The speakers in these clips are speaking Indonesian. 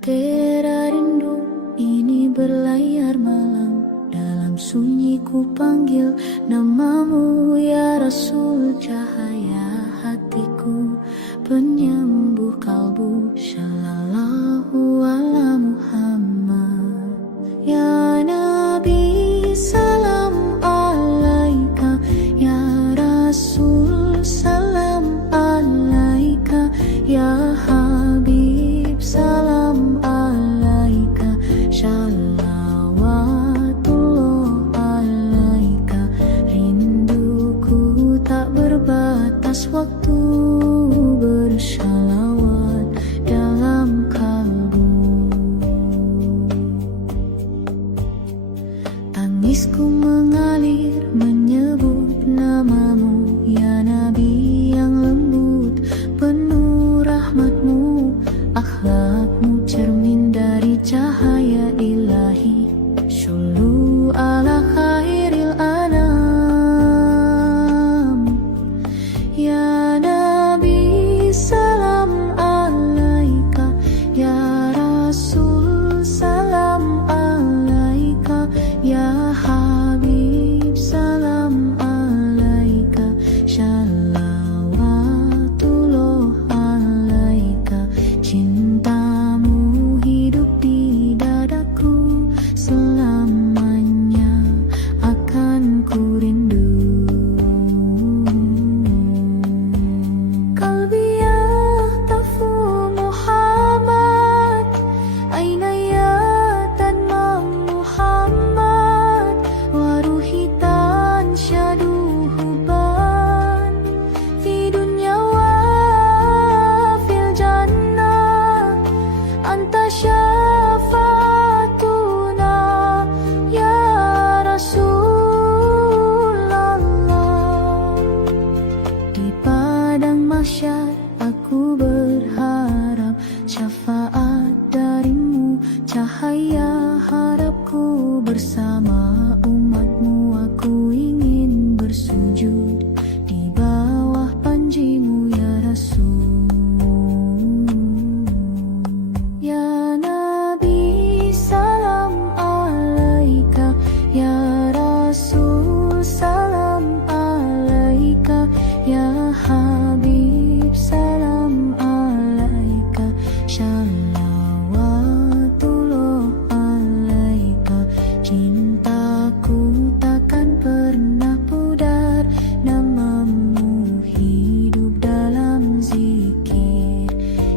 Bahtera rindu ini berlayar malam, dalam sunyi ku panggil namamu ya Rasul, cahaya hatiku, penyembuh kalbu. Shallallahu ala Muhammad ya Nabi, salam alaika ya Rasul, salam alaika ya Habib, salam alaika, shalawatullah alaika. Rinduku tak berbatas waktu, bersalawat dalam kalbu. Tangisku mengalir menyebut namamu ya Nabi yang lembut, penuh rahmatmu, akhlakmu cermin dari cahaya ilahi. Sallu ala khairil anam ya Nabi, salam alaika ya Rasul, salam alaika ya Habib, salam alaika, shalawatullah alaika. Cintamu hidup di dadaku, selamanya akan ku rindu. Qalbi yahtafu Muhammad, aina ya tanma Muhammad, wa ruhi tanshadu hubban, fi dunya wa fil jannah, anta syafaatuna ya Rasulullah. Di padang mahsyar aku berharap syafaat darimu, cahaya harapku bersama umatmu. Aku ingin bersujud di bawah panjimu ya Rasul. Ya Nabi, salam alaika ya Rasul, salam alaika ya Habib, salam alaika, shalawatullah alaika. Cintaku takkan pernah pudar, namamu hidup dalam zikir.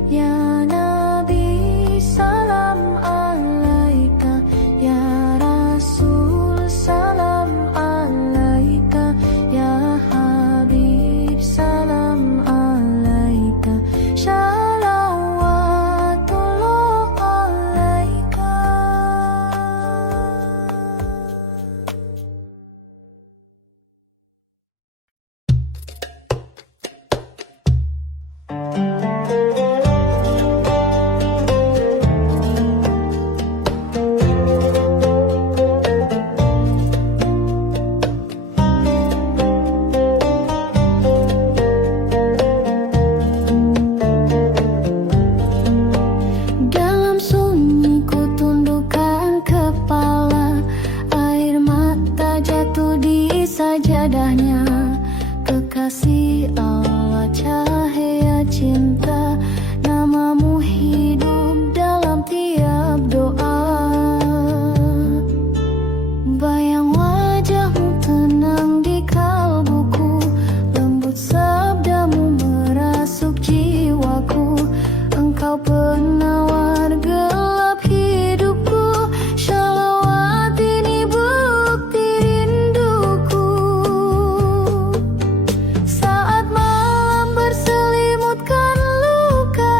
Ya Nabi, salam alaika ya Rasul, salam alaika ya Habib, salam alaika, shalawatullah alaika. Dalam sunyi ku tundukkan kepala, air mata jatuh di sajadahnya. Kekasih Allah, cahaya cinta, namamu hidup dalam tiap doa. Bayang wajahmu tenang di kalbuku, lembut sabdamu merasuk jiwaku. Engkau penawar gelap hidupku, shalawat ini bukti rinduku. Saat malam berselimutkan luka,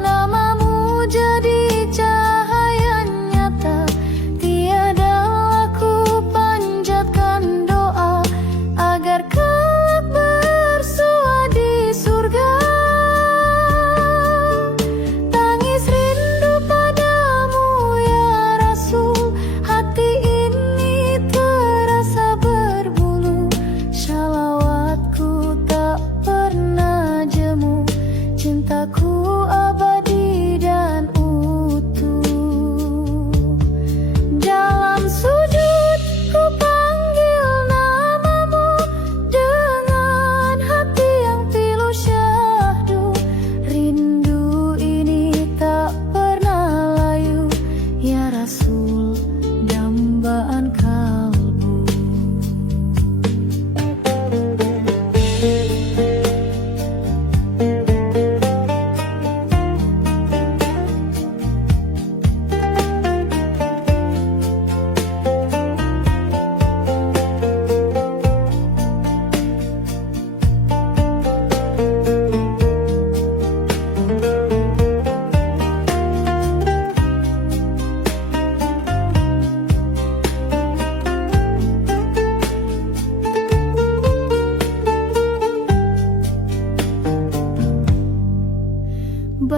namamu jadi cahaya nyata. Tiada aku panjatkan doa agar kelak bersua di surga. Tangis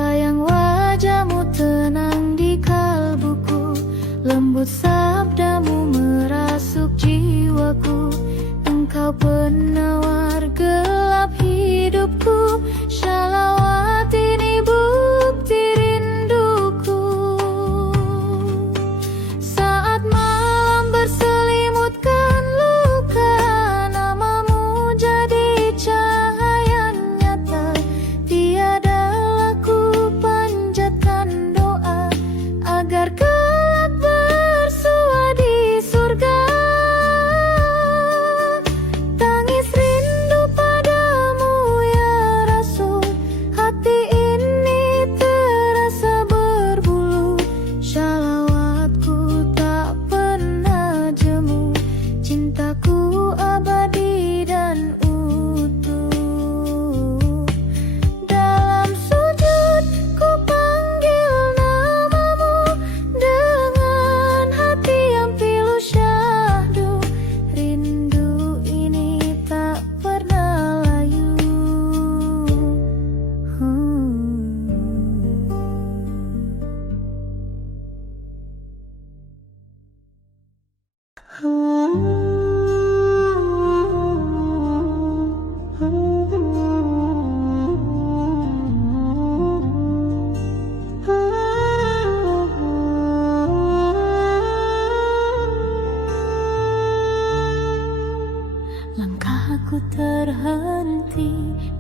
Terbayang wajahmu tenang di kalbuku, lembut sabdamu merasuk jiwaku. Engkau penawar gelap hidupku, Shalawat ini bukti rinduku. Saat malam berselimutkan luka, namamu jadi cahaya nyata. Tiadalah ku panjatkan doa agar kelak bersua di surga. Tangis rindu padamu ya Rasul, hati ini terasa berbulu. Shalawatku tak pernah jemu, cintaku abadi dan utuh. Dalam sujud ku panggil namamu, dengan hati yang pilu syahdu. Rindu ini tak pernah layu. Langkahku terhenti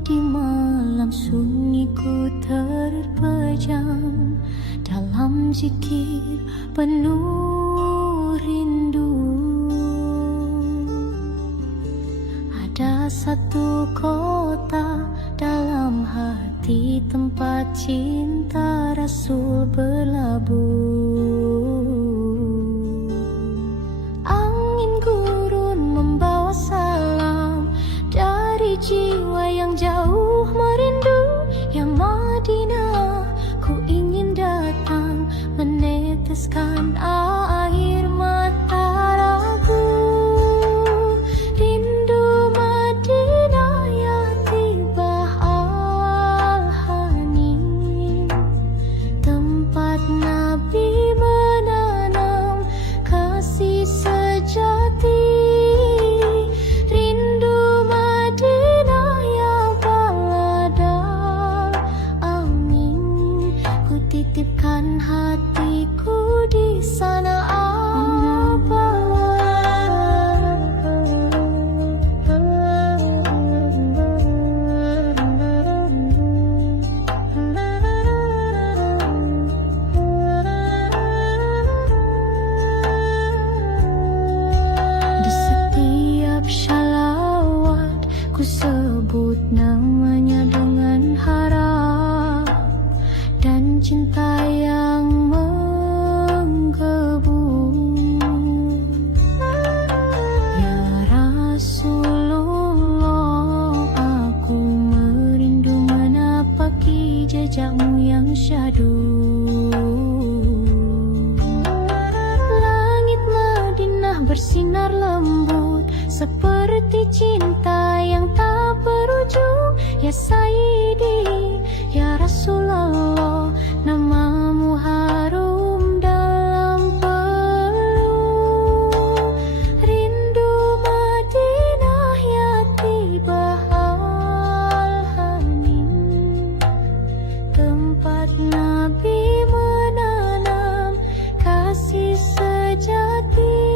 di malam sunyi, ku terpejam dalam zikir penuh rindu. Ada satu kota dalam hati, tempat cinta Rasul berlabuh. Angin gurun membawa salam dari jiwa yang jauh merindu. Ya Madinah, ku ingin datang meneteskan air mata ragu. Rindu Madinah ya Tibah Al-Hanin, tempat Nabi menanam kasih sejati. Rindu Madinah ya Baladal Amin, ku titipkan hatiku di sana di setiap shalawat ku sebut namanya dengan harap dan cinta yang menggebu. Ya Rasulullah, aku merindu menapaki jejakmu yang syahdu. Langit Madinah bersinar lembut seperti cinta yang tak berujung. Ya Sayyidi, ya Rasulullah, namamu harum dalam peluk. Rindu Madinah ya Tibah Al-Hanin, tempat Nabi menanam kasih sejati.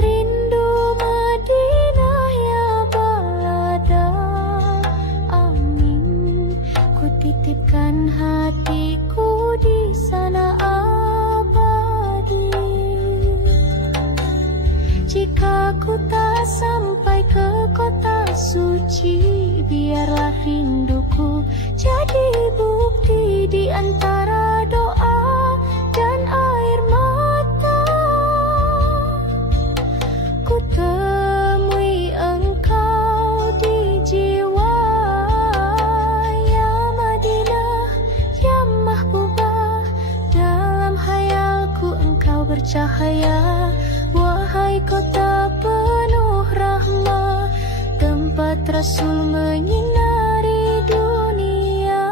Rindu Madinah ya Baladal Amin, ku titipkan hatiku di sana abadi. Jika ku tak sampai ke kota suci, biarlah rinduku jadi bukti di antara doa dan air mata. Ku temui engkau di jiwa, ya Madinah, ya Mahbubah. Dalam hayalku engkau bercahaya, wahai kota penuh rahmah, tempat Rasul menyinari dunia.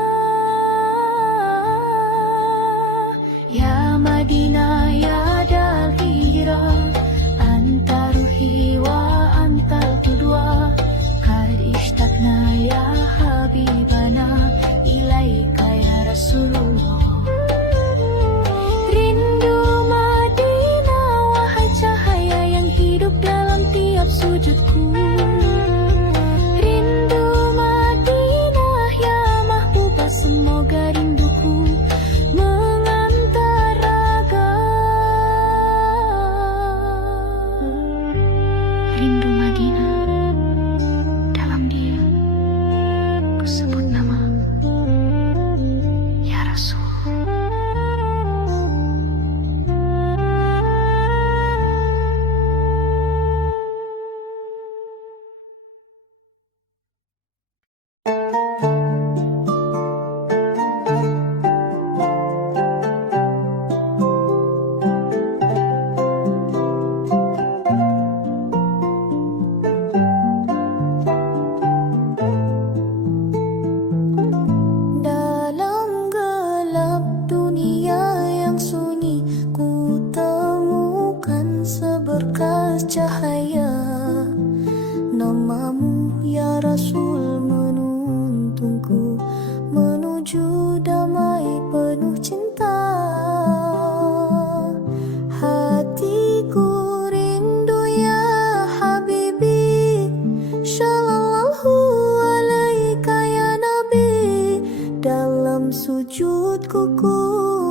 mulutku ku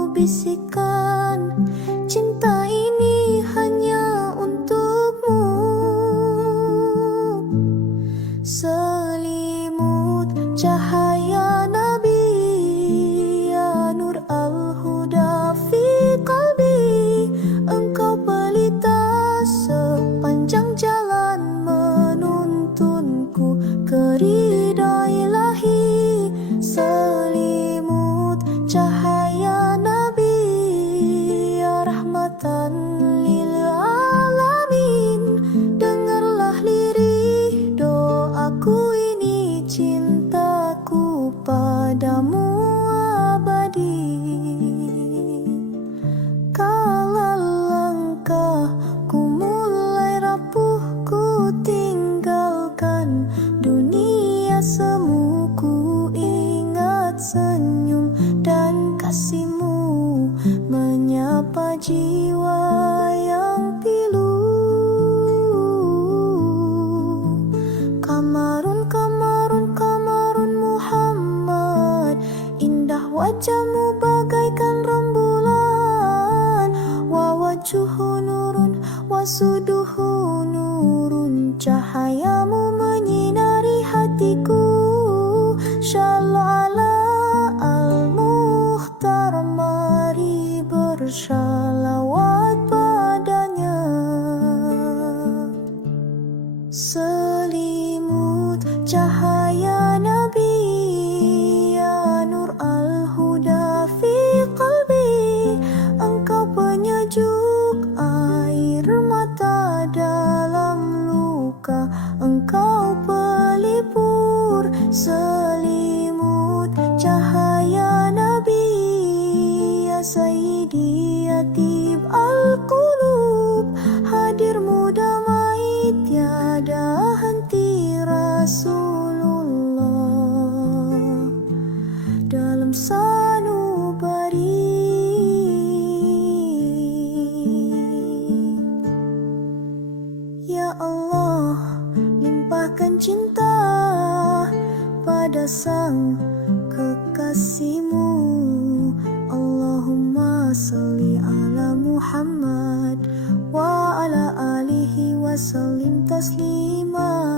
bisikan, cinta ini hanya untukmu. Selimut cahaya Nabi, ya nur al-huda fi qalbi. Engkau pelita sepanjang jalan menuntunku ke ridha ilahi. Selimut cahaya Nabi, ya rahmatan lil alamin. Dengarlah lirih doaku ini, cintaku padamu abadi. Kala langkahku mulai rapuh, ku tinggalkan dunia semu. Ku ingat senyum dan kasihmu menyapa jiwa yang pilu. Kamarun, kamarun, kamarun Muhammad, indah wajahmu bagaikan rembulan. Wa wajuhu nurun, wa suduhu nurun, cahayamu menyinari hatiku. Shallu ala al-mukhtar, mari bersalawat padanya. Selimut cahaya Nabi, ya nur al-huda fi qalbi. Engkau penyejuk air mata dalam luka, engkau pelipur. Selimut cahaya Nabi, ya Sayyidi ya tib al-qulub. Hadirmu damai tiada henti Rasulullah dalam sanubari. Ya Allah, limpahkan cinta pada sang kekasihmu. Allahumma salli ala Muhammad wa ala alihi wa sallim tasliman.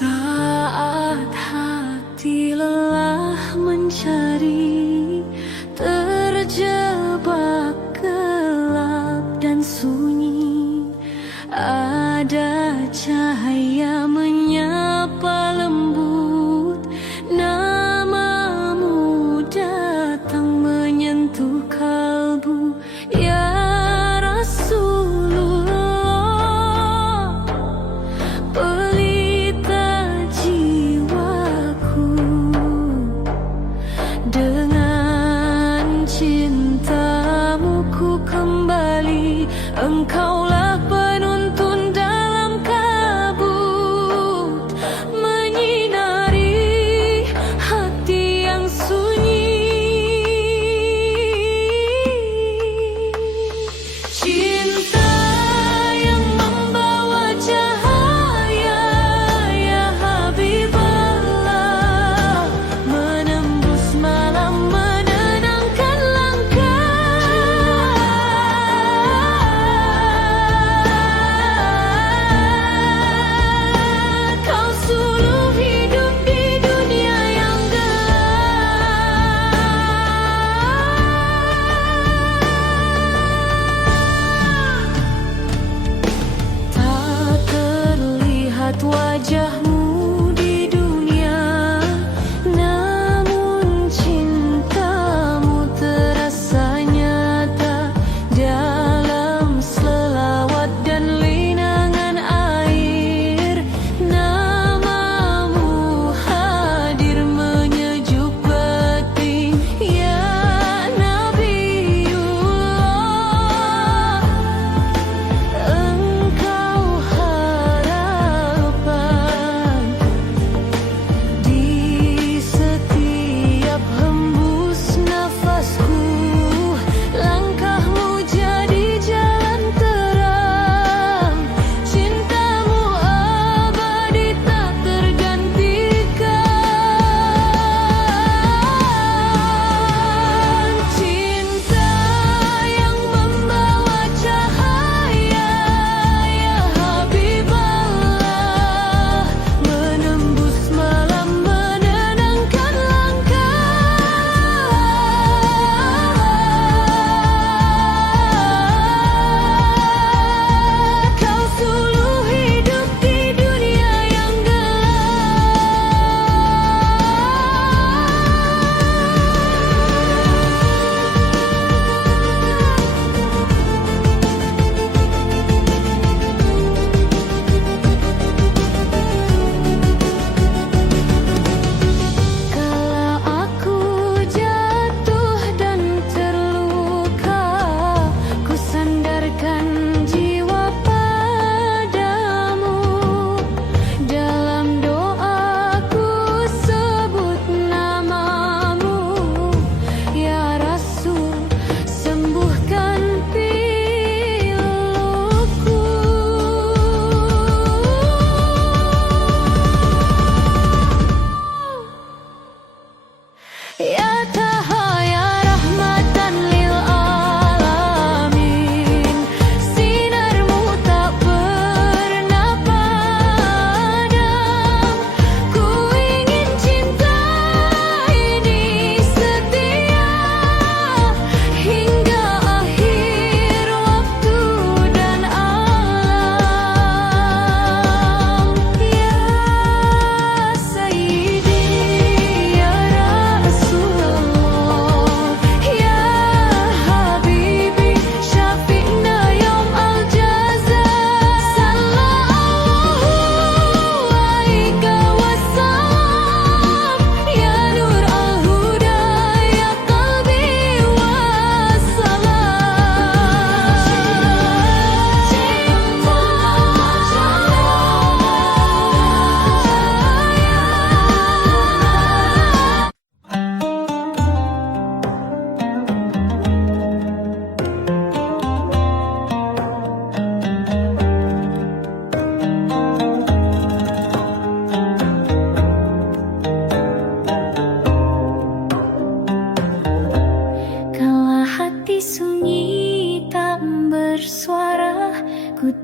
Saat hati lelah mencari, terjebak gelap dan sunyi, ada cahaya menyapa lembut. Namamu datang menyentuh kalbu, ya Rasulullah, pelita jiwaku.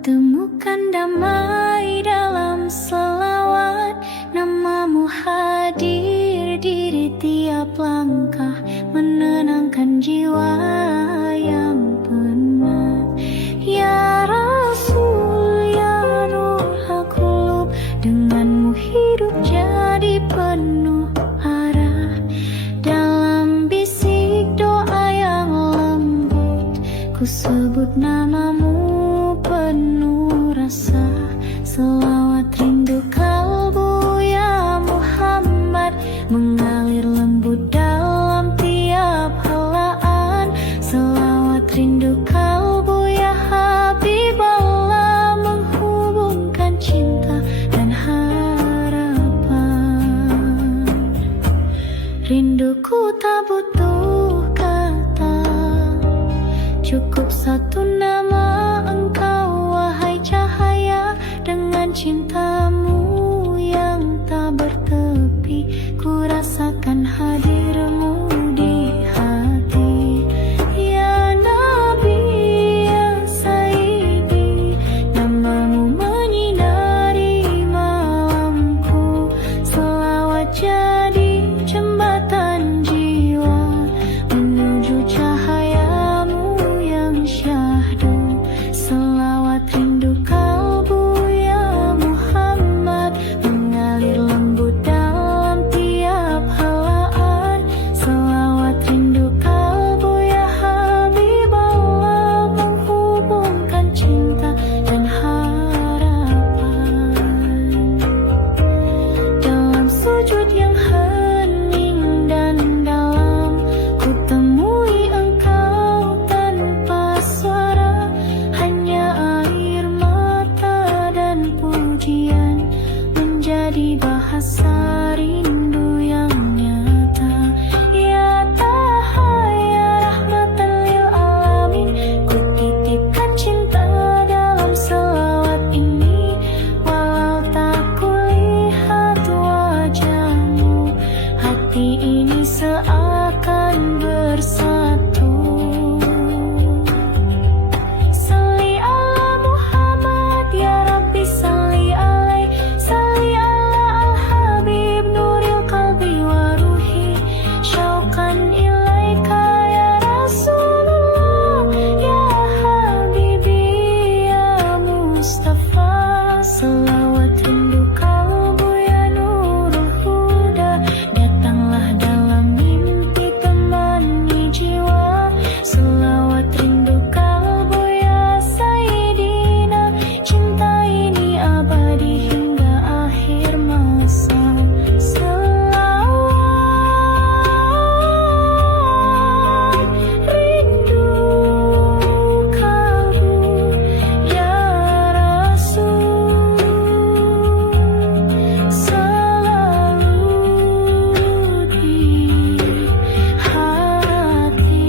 temukan damai dalam selawat. Namamu hadir di tiap langkah, menenangkan jiwa yang penat. Ya Rasul, ya Nurul Qulub, denganmu hidup jadi penuh arah. Dalam bisik doa yang lembut, ku sebut namamu penuh rasa. Selawat rindu kalbu ya Muhammad, mengalir lembut dalam tiap helaan. Selawat rindu kalbu ya Habib Allah, menghubungkan cinta dan harapan. Rinduku tak butuh kata, cukup satu nama engkau wahai cahaya. Dengan cintamu yang tak bertepi, ku rasakan hadirmu di hati. Ya Nabi, ya Sayyidi, namamu menyinari malamku. Selawat jadi jembatan jiwa menuju cahayamu yang syahdu. Selawat rindu kalbu ya Muhammad, mengalir lembut dalam tiap helaan. Selawat rindu kalbu ya Habib Allah, menghubungkan cinta dan harapan. Dalam sujud yang hening dan dalam, ku temui engkau tanpa suara. Hanya air mata dan pujian menjadi bahasa rindu yang nyata. Ya Taha, ya rahmatan lil alamin, ku titipkan cinta dalam selawat ini. Walau tak kulihat wajahmu, hati ini seakan bersatu. Salli ala Muhammad, ya Rabbi salli alaih. Salli ala al-Habib, nuril qalbi wa ruhi. Syauqan ilaika ya Rasulullah, ya Habibi, ya Mustafa. Selawat rindu kalbu ya Nurul Huda, datanglah dalam mimpi temani jiwa. Selawat rindu kalbu ya Sayyidina, cinta ini abadi hingga akhir masa. Selawat rindu kalbu ya Rasul, selalu di hati.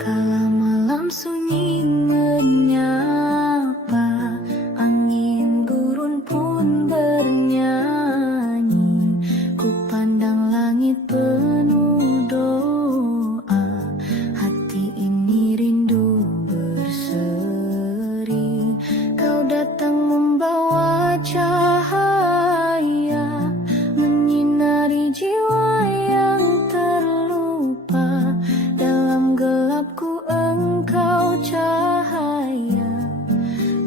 Kala malam sunyi menyapa, angin gurun pun bernyanyi. Ku pandang langit penuh doa, hati ini rindu berseri. Kau datang membawa cahaya, menyinari jiwa yang terlupa. Dalam gelapku engkau cahaya,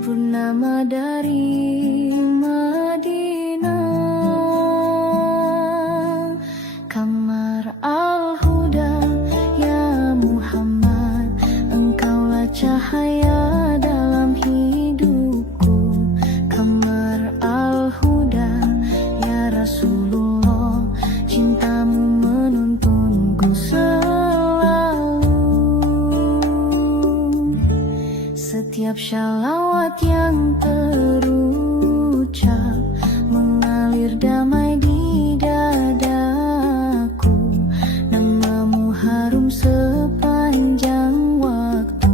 purnama dari Madinah. Kamar al-Huda ya Muhammad, engkaulah cahaya dalam hidupku. Kamar al-Huda ya Rasulullah, cintamu menuntunku selalu. Setiap syalawat yang terucap mengalir damai sepanjang waktu,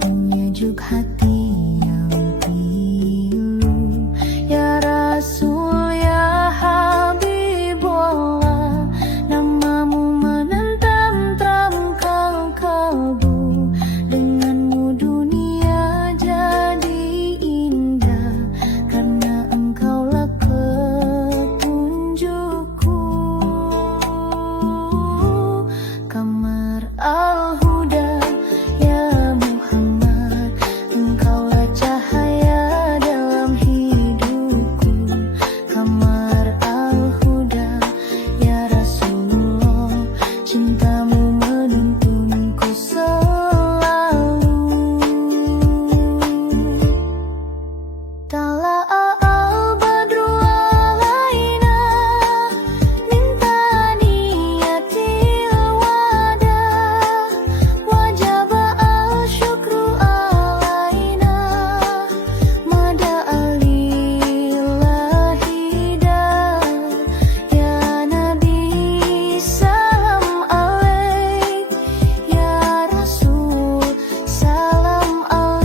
penyejuk hati yang pilu. Ya Rasul, ya Habibullah, namamu menentram kalbu. Denganmu dunia jadi indah, karena engkaulah petunjukku. Kamar Al-Huda, ya Muhammad, engkaulah cahaya dalam hidupku. Kamar Al-Huda, ya Rasulullah, cintamu menuntunku selalu. Tala'a al-badru alaina min taniyatil wada, wajaba al-syukru alaina mada alillahi dah. Ya Nabi salam alaik, ya Rasul salam alaik.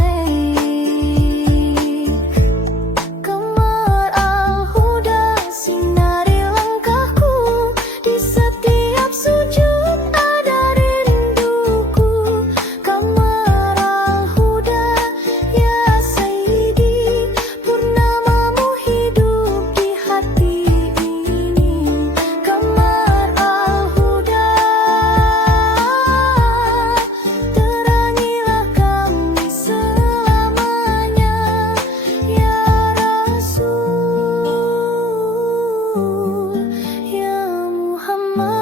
Kamar Al-Huda, sinari langkahku, di setiap sujud ada rinduku. Kamar Al-Huda, ya Sayyidi, purnamamu hidup di hati ini. Kamar Al-Huda, terangilah kami selamanya, ya Rasul, ya Muhammad.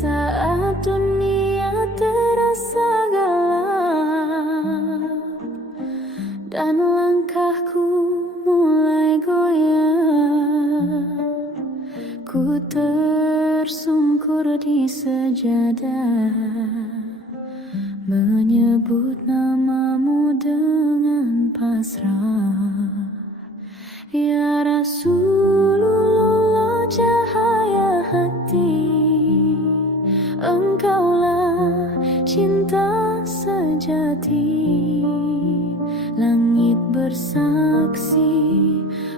Saat dunia terasa gelap dan langkahku mulai goyah, ku tersungkur di sajadah, menyebut namamu dengan pasrah. Ya Rasulullah, cahaya hati, engkaulah cinta sejati. Langit bersaksi,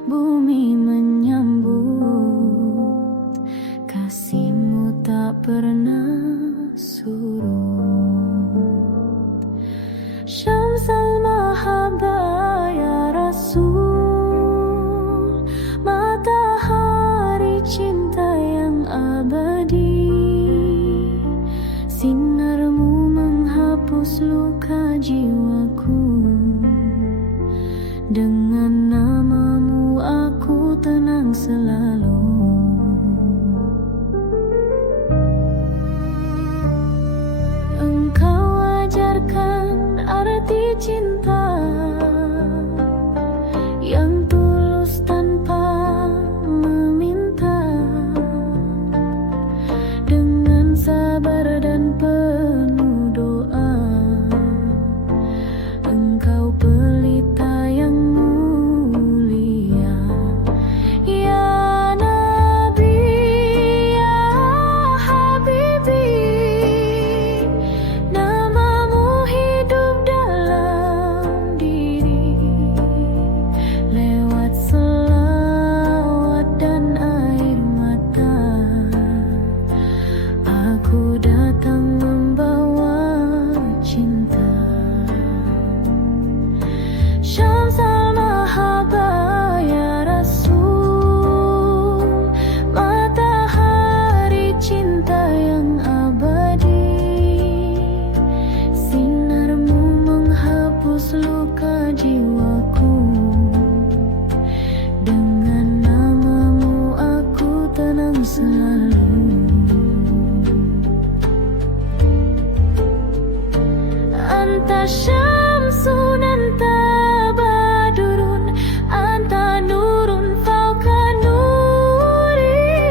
bumi menyambut, kasihmu tak pernah surut. Syamsal mahabbah, ya Rasul, matahari cinta yang abadi. Sinarmu menghapus luka jiwaku, dengan namamu aku tenang selalu. Engkau ajarkan arti cinta yang tulus tanpa meminta, dengan sabar dan penuh doa. Engkau pelita yang mulia, ya Nabi, ya Habibi, namamu hidup dalam diri, lewat selawat dan air mata. Aku datang membawa cinta. Syamsal mahabbah, ya Rasul, matahari cinta yang abadi. Sinarmu menghapus luka jiwaku, dengan namamu aku tenang selalu. Anta syamsun, anta badurun, anta nurun fauqa nuri.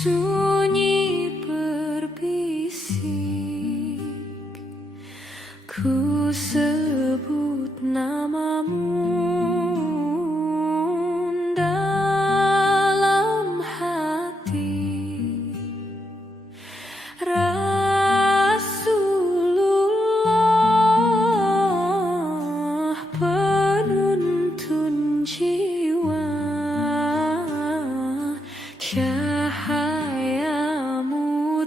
sunyi berbisik, ku sebut namamu dalam hati. Rasulullah, penuntun jiwa, cahayamu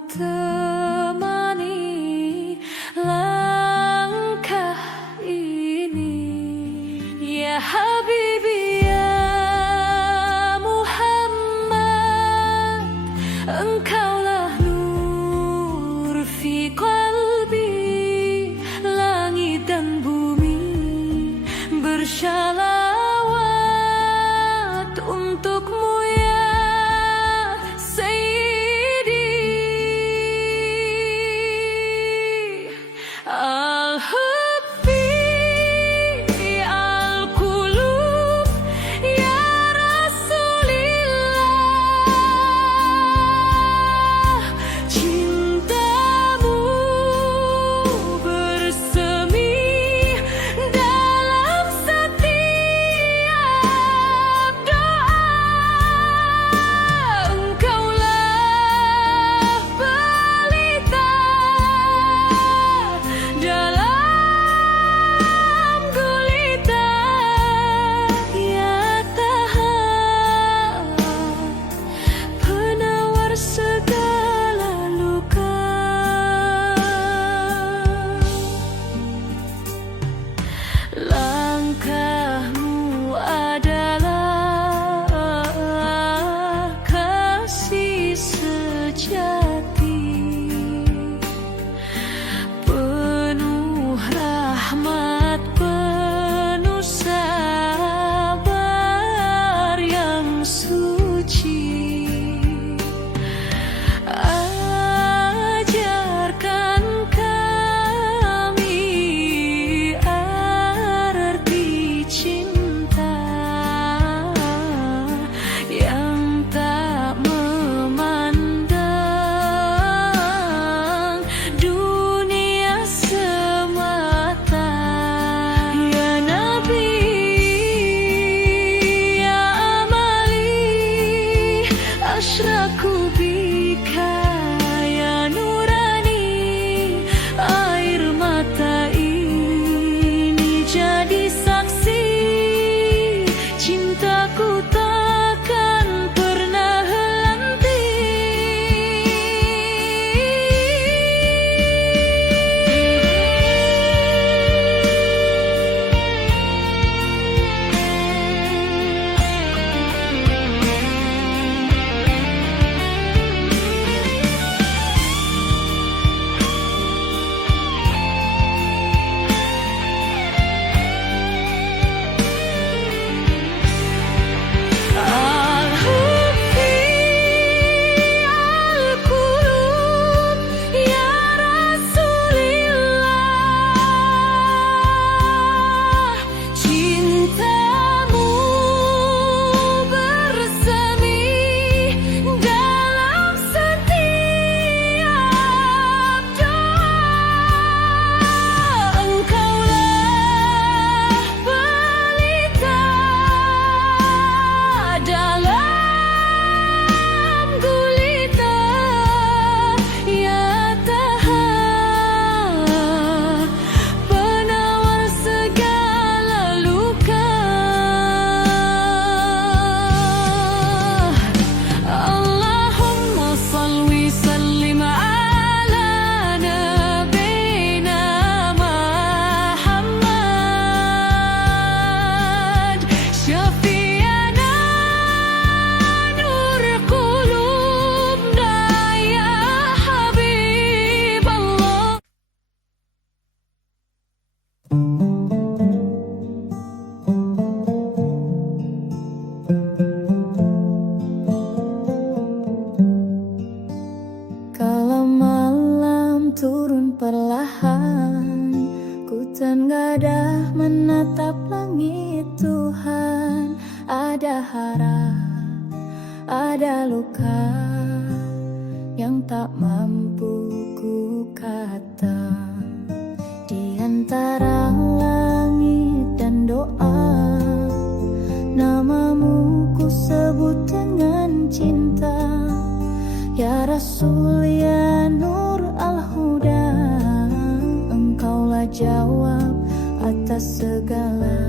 temani langkah ini. Ya Habibi, ya Muhammad, engkaulah nur fi qalbi. Langit dan bumi bersalawat untukmu ya Sayyidi. Al-Hubbi al-Qulub, ya Rasulillah, cintamu bersemi dalam setiap doa. Engkaulah pelita dalam gulita, ya Taha, penawar segala luka. Langkahmu adalah kasih sejati, penuh rahmat, penuh sabar yang suci. Ajarkan kami arti cinta yang tak memandang dunia semata. Ya Nabi, ya amali, asyraku bika ya nurani. Air mata ini jadi saksi, cintaku takkan pernah henti. Al-Hubbi al-Qulub, ya Rasulillah, cintamu bersemi dalam setiap doa. Engkaulah pelita dalam gulita, ya Taha, penawar segala luka. Allahumma salli sallim ala nabiyina Muhammad, syafi'ana nur qulubna ya Habiballah. Kalau malam turun perlahan, ku tenggadah menatap langit Tuhan. Ada harap, ada luka, tak mampu ku kata. Di antara langit dan doa, namamu ku sebut dengan cinta. Ya Rasul, ya Nur Al-Huda, engkaulah jawab atas segala.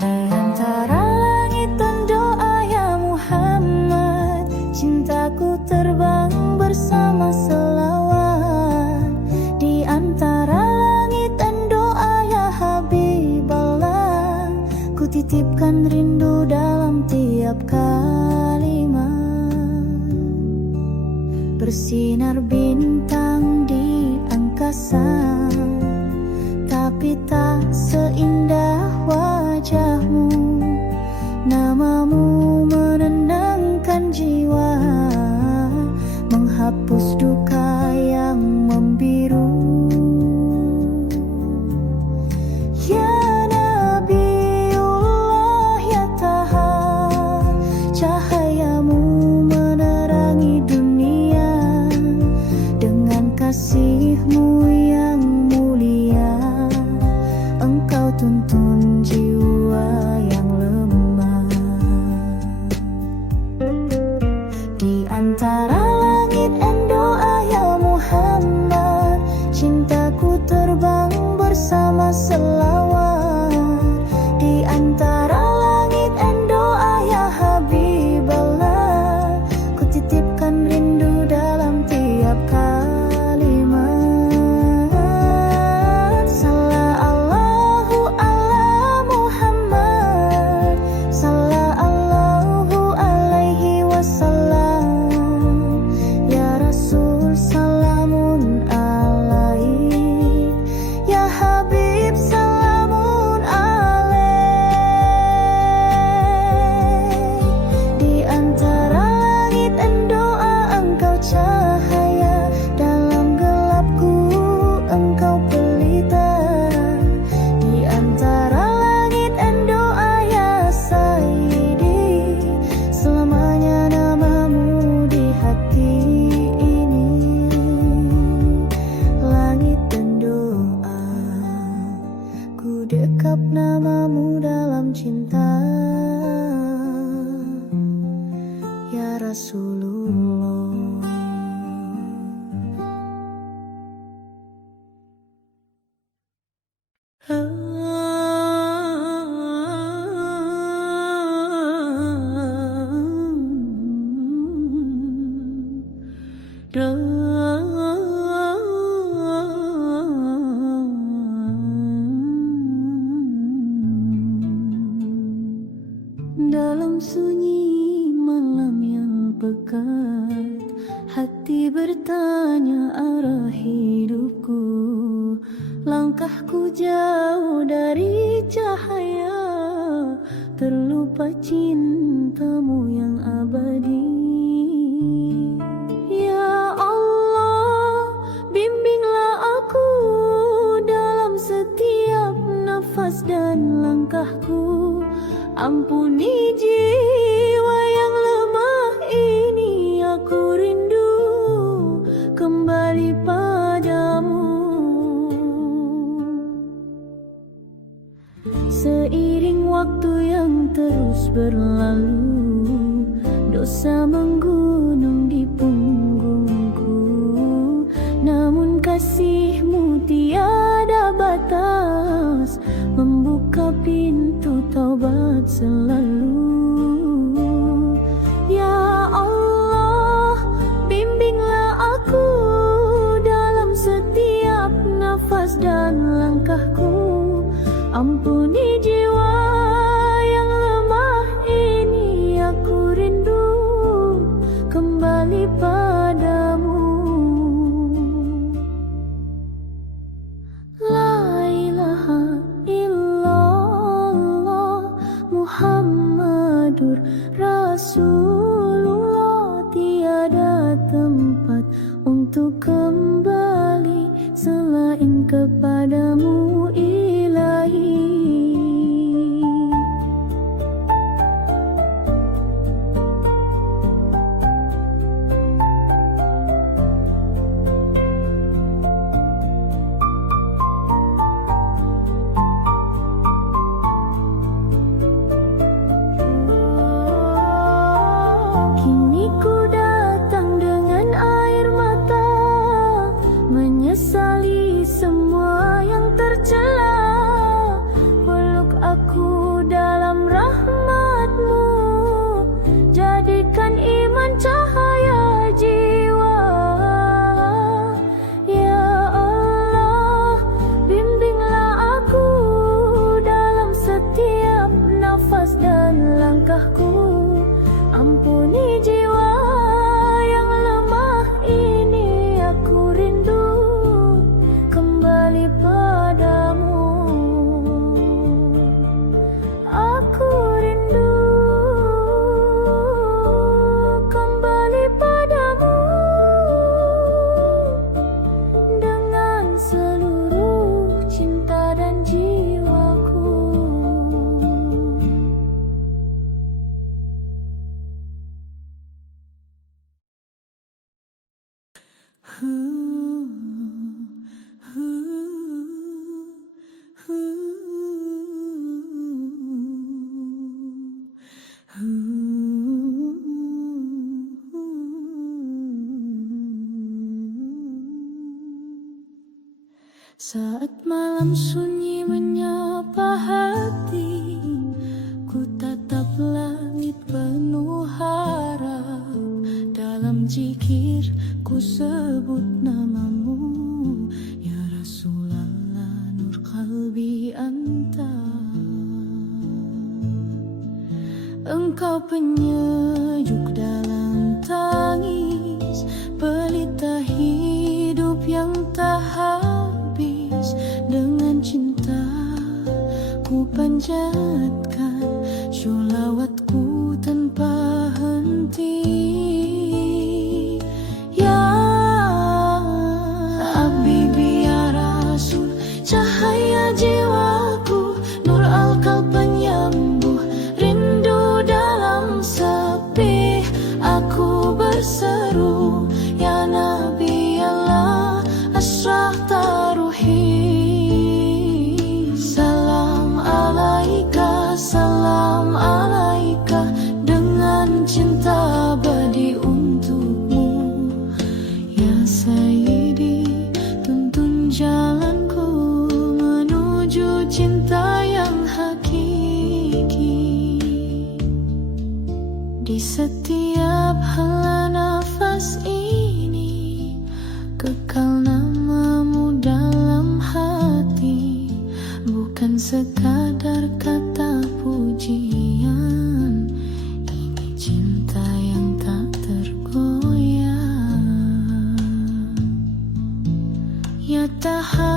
Di antara langit dan doa, ya Muhammad, cintaku terbang bersama selawat. Di antara langit dan doa, ya Habiballah, ku titipkan rindu dalam tiap kalimat. Bersinar bintang di angkasa, tapi tak seindah wajahmu. Namamu menenangkan jiwa, menghapus duka yang membiru. Ya Nabiullah, ya Taha, cahayamu menerangi dunia. Dengan kasihmu yang mulia, engkau tuntun jiwa yang lemah. Di antara langit dan doa, ya Muhammad, cintaku terbang bersama selawat. Di antara langit dan doa, ya Habiballah, ku titipkan rindu dalam tiap kalimat. Sallallahu ala Muhammad, sallallahu alaihi wasallam. Ya Rasul, salamun alaik. Ya Habib, salamun alaik. Di antara langit dan doa, engkau cahaya. Dalam gelapku, engkau pelita. Di antara langit dan doa, ya Sayyidi, selamanya namamu di hati ini. Langit dan doa, ku dekap namamu dalam cinta. Ya Rasulullah. Dalam sunyi malam yang pekat, hati bertanya arah hidupku. Langkahku jauh dari cahaya, terlupa cintamu yang abadi. Ya Allah, bimbinglah aku dalam setiap nafas dan langkahku. Ampuni jiwa yang lemah ini, aku rindu kembali padamu. Seiring waktu yang terus berlalu, dosa menggunung di punggungku. Namun kasihmu tiada batas, membuka pintu taubat selalu. Ya Allah, bimbinglah aku dalam setiap nafas dan langkahku. Ampuni jiwa yang lemah ini, aku rindu kembali padamu. La ilaha illallah Muhammad nafas dan langkahku. Ampuni jiwa yang lemah ini, aku rindu kembali padamu. Aku rindu kembali padamu dengan seluruh cinta dan jiwaku. Saat malam sunyi menyapa hati, ku tatap langit penuh harap. Dalam zikir ku sebut namamu, ya Rasulullah, nur qalbi anta. Engkau penyejuk dalam tangis, pelita hidup yang tak habis. Dengan cinta ku panjatkan sholawatku tanpa henti. Ya Habibi ya Rasul, cahaya jiwaku, nur al-qalb penyembuh rindu dalam sepi. Aku berseru, ya Nabi Allah, asrah taruhi. Salam alaika, salam alaika, dengan cinta abadi untukmu. Ya Sayyidi, tuntun jalanku menuju cinta yang hakiki. Di setiap hela nafas ini, kekal namamu dalam hati. Bukan sekadar kata pujian, ini cinta yang tak tergoyah. Ya Taha,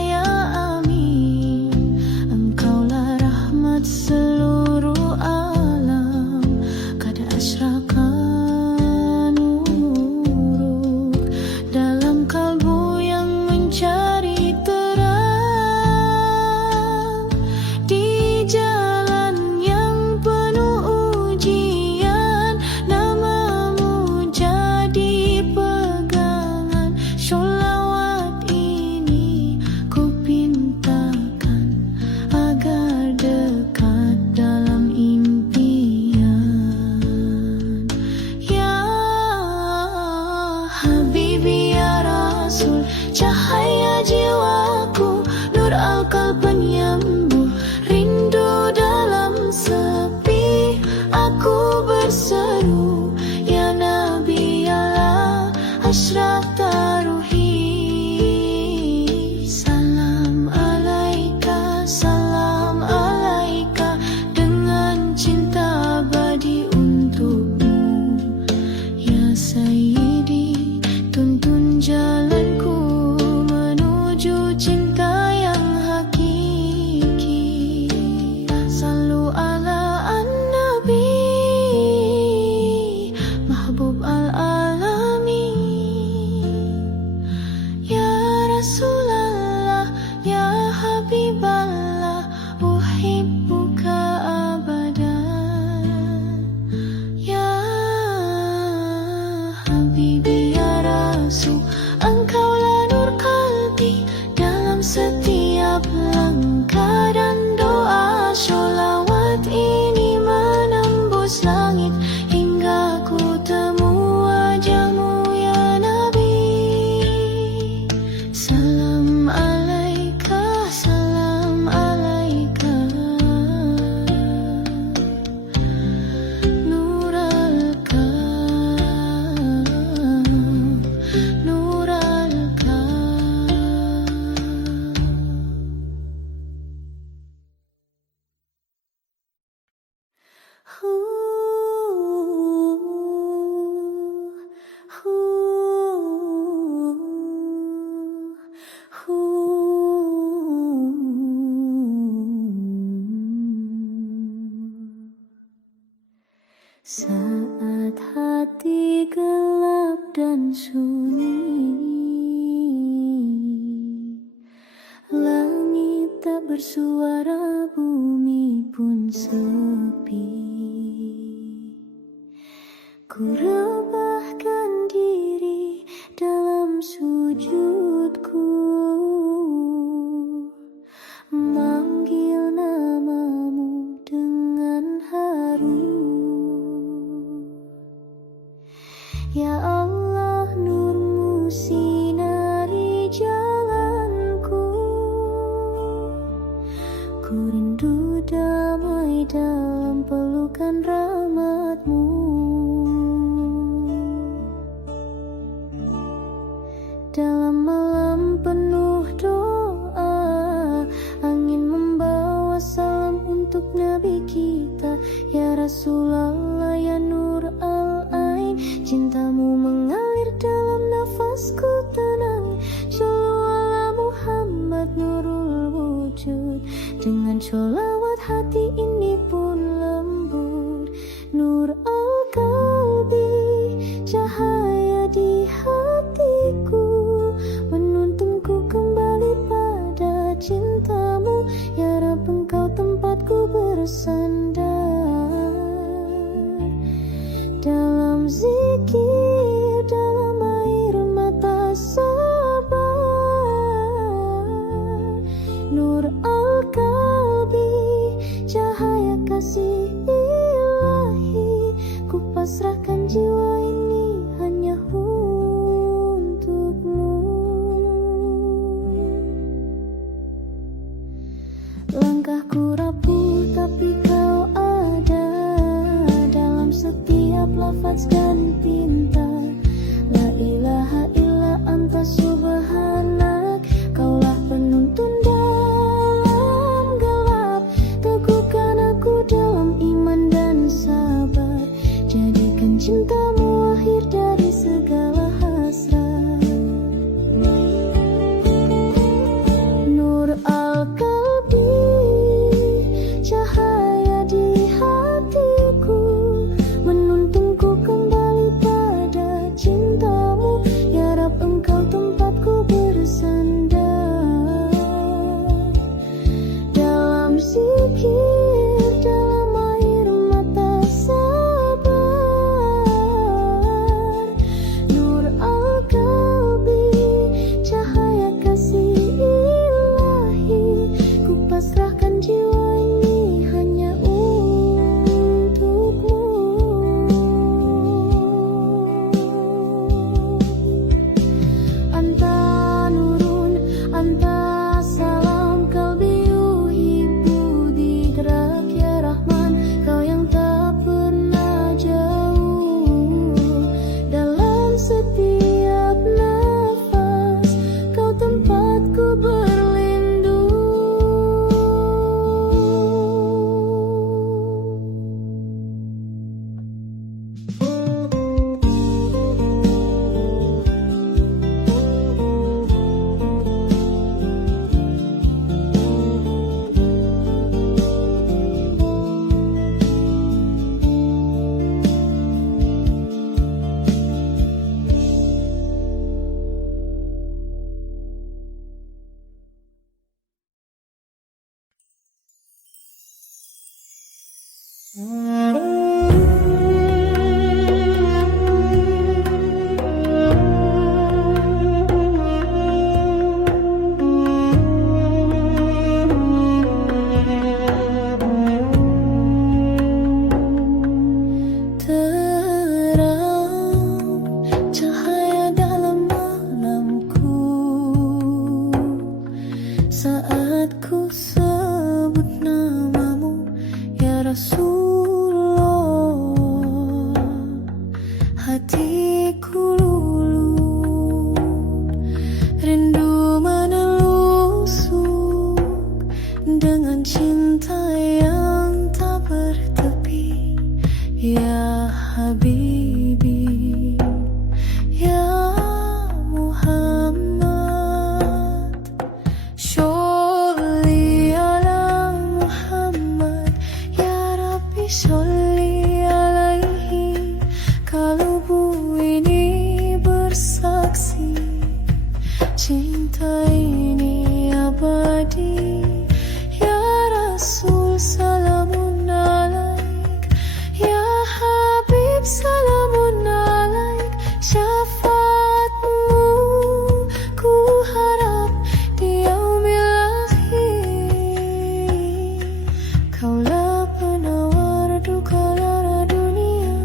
ya Amin, engkaulah rahmat seluruh alam. Kada asyraka nuruk dalam kalbu yang mencari terang. Di jalan yang penuh ujian, namamu jadi pegangan. Sholawat ini ku pintakan agar dekat Saat hati gelap dan sunyi, langit tak bersuara, bumi pun sepi. Ku rebahkan diri dalam sujudku, manggil namamu dengan haru. Ya Allah, nurmu sinari jalanku. Ku rindu damai dalam pelukan rahmatmu. Dalam malam penuh doa, angin membawa salam untuk Nabi kita. Ya Rasulullah, ya Nur al-Ain, cintamu mengalir dalam nafasku tenang. Sholawat ala Muhammad nurul wujud, dengan sholawat hati ini pun lembut. Nur al-qalbi, cahaya di hatiku, menuntunku kembali pada cintamu. Ya Rabb, engkau tempatku bersandar, dalam zikir, dalam air mata sabar. Nur al-qalbi, cahaya kasih ilahi, ku pasrahkan jiwa ini hanya untukmu. Langkahku rapuh tapi kau ada dalam setiap lafaz dan pinta. La ilaha illa anta subhanak, kaulah penuntun dalam gelap. Teguhkan aku dalam iman dan sabar, jadikan cintamu akhir dari segala hasrat. Nur al-qalbi, cahaya di hatiku, menuntunku kembali pada cintamu. Ya Rabb, engkau tempatku bersandar, dalam zikir, dalam air mata sabar. Nur al-qalbi, cahaya kasih ilahi, ku pasrahkan jiwa ini hanya untukmu. Anta nurun, anta salam, qalbi yuhibbu dikrak. Ya Rahman, kau yang tak pernah jauh, dalam setiap nafas kau tempatku berlindung. Terang cahaya dalam malamku, saat ku sebut namamu ya Rasulullah. Hatiku luluh, rindu menelusuk dengan cinta yang tak bertepi. Ya Habibi, Ya Muhammad, sholli ala Muhammad, Ya Rabbi sholli alaihi. Kalbu ini bersaksi, cinta ini abadi. Ya Rasul salamun alaik, Ya Habib salamun alaik. Syafaatmu ku harap di yaumil akhir. Kaulah penawar duka lara dunia,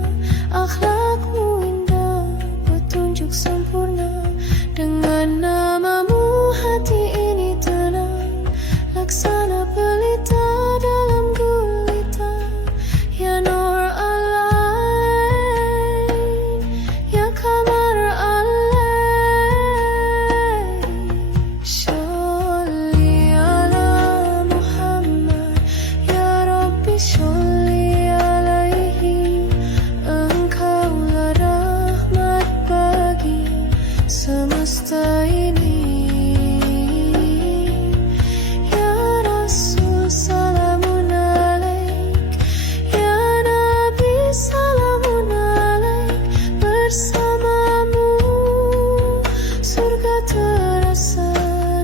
akhlakmu indah, petunjuk sempurna. Dengan namamu hati ini tenang, laksana pelita dalam gulita. Ya Nur Alain, Ya Kamar Alain, sholli ala Muhammad, Ya Rabbi sholli alaihi. Engkaulah rahmat bagi semesta ini. Ya Rasul salamun alaik, Ya Nabi salamun alaik. Bersamamu surga terasa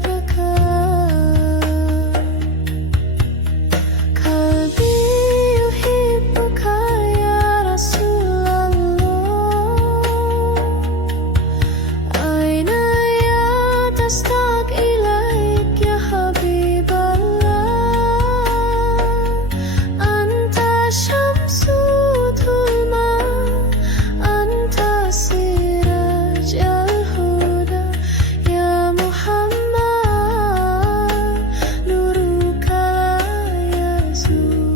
dekat. Kalbi yuhibbuka ya Rasulullah, aina ya tashtaq ilaik ya Habiballah. Anta syamsu dhulma, anta siraj al-huda. Ya Muhammad, nuruka yazul.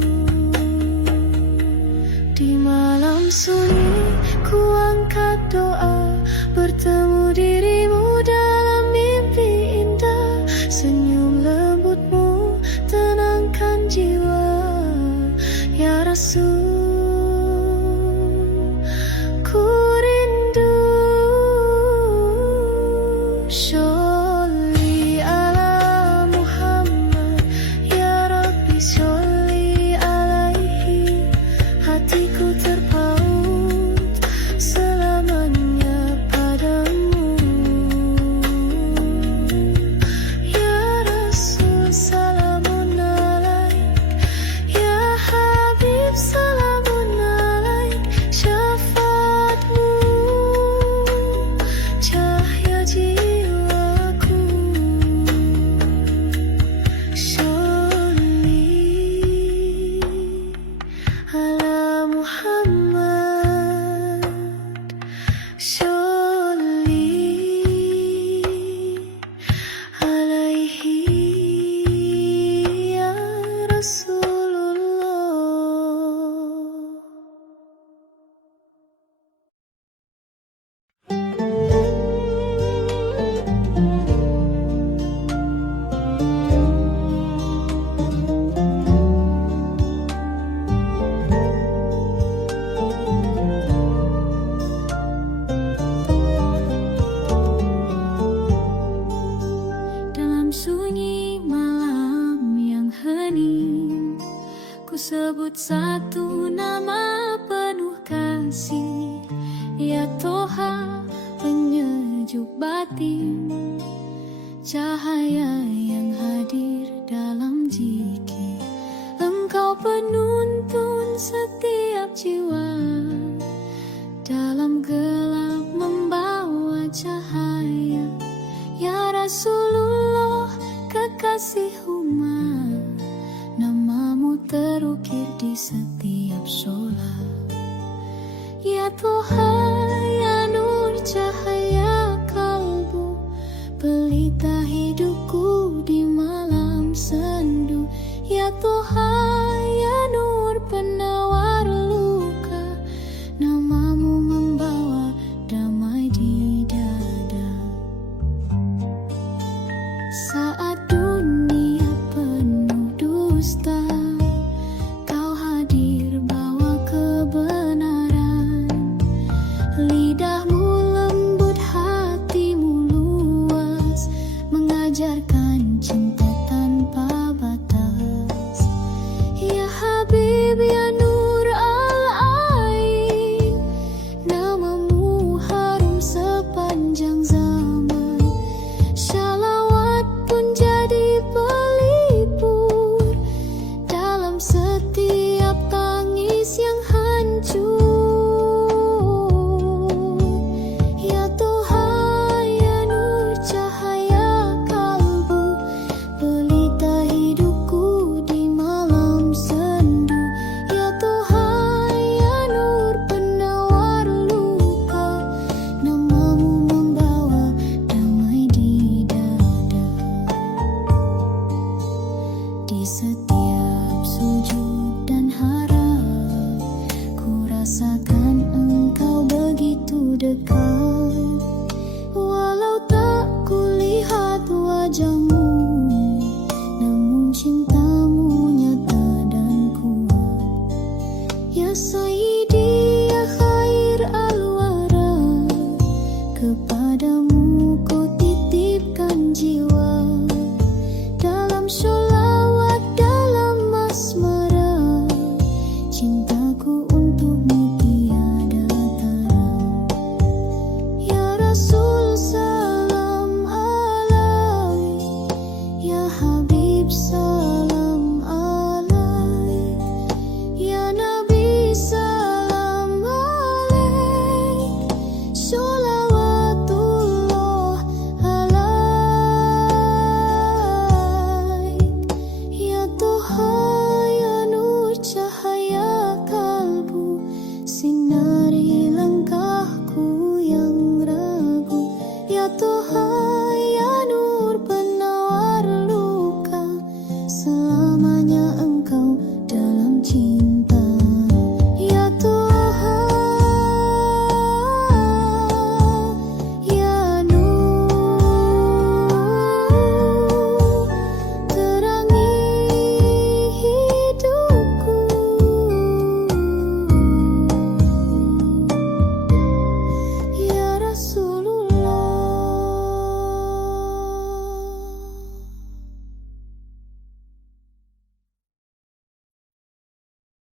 Di malam sunyi ku angkat doa, bertemu dirimu dalam mimpi indah. Senyum lembutmu tenangkan jiwa. Ya Rasul, ku rindu. Sholli ala Muhammad, Ya Rabbi sholli alaihi. Hatiku terpaut selamanya padamu. Ya Rasul salamun alaik, Ya Habib salamun alaik. Syafaatmu cahaya jiwaku. Sholli ala Muhammad, sholli alaihi ya Rasulullah. Dalam sunyi malam yang hening, ku sebut satu nama penuh kasih. Ya Toha, penyejuk batin, cahaya yang hadir dalam zikir. Engkau penuntun setiap jiwa, dalam gelap membawa cahaya. Ya Rasulullah, kekasih umat, namamu terukir di setiap sholat. Ya Toha, ya Nur cahaya kalbu, pelita hidupku di malam sendu. Ya Toha, ya Nur penawar luka, namamu membawa damai di dada. Saat dunia penuh dusta, kau hadir bawa kebenaran. menyusul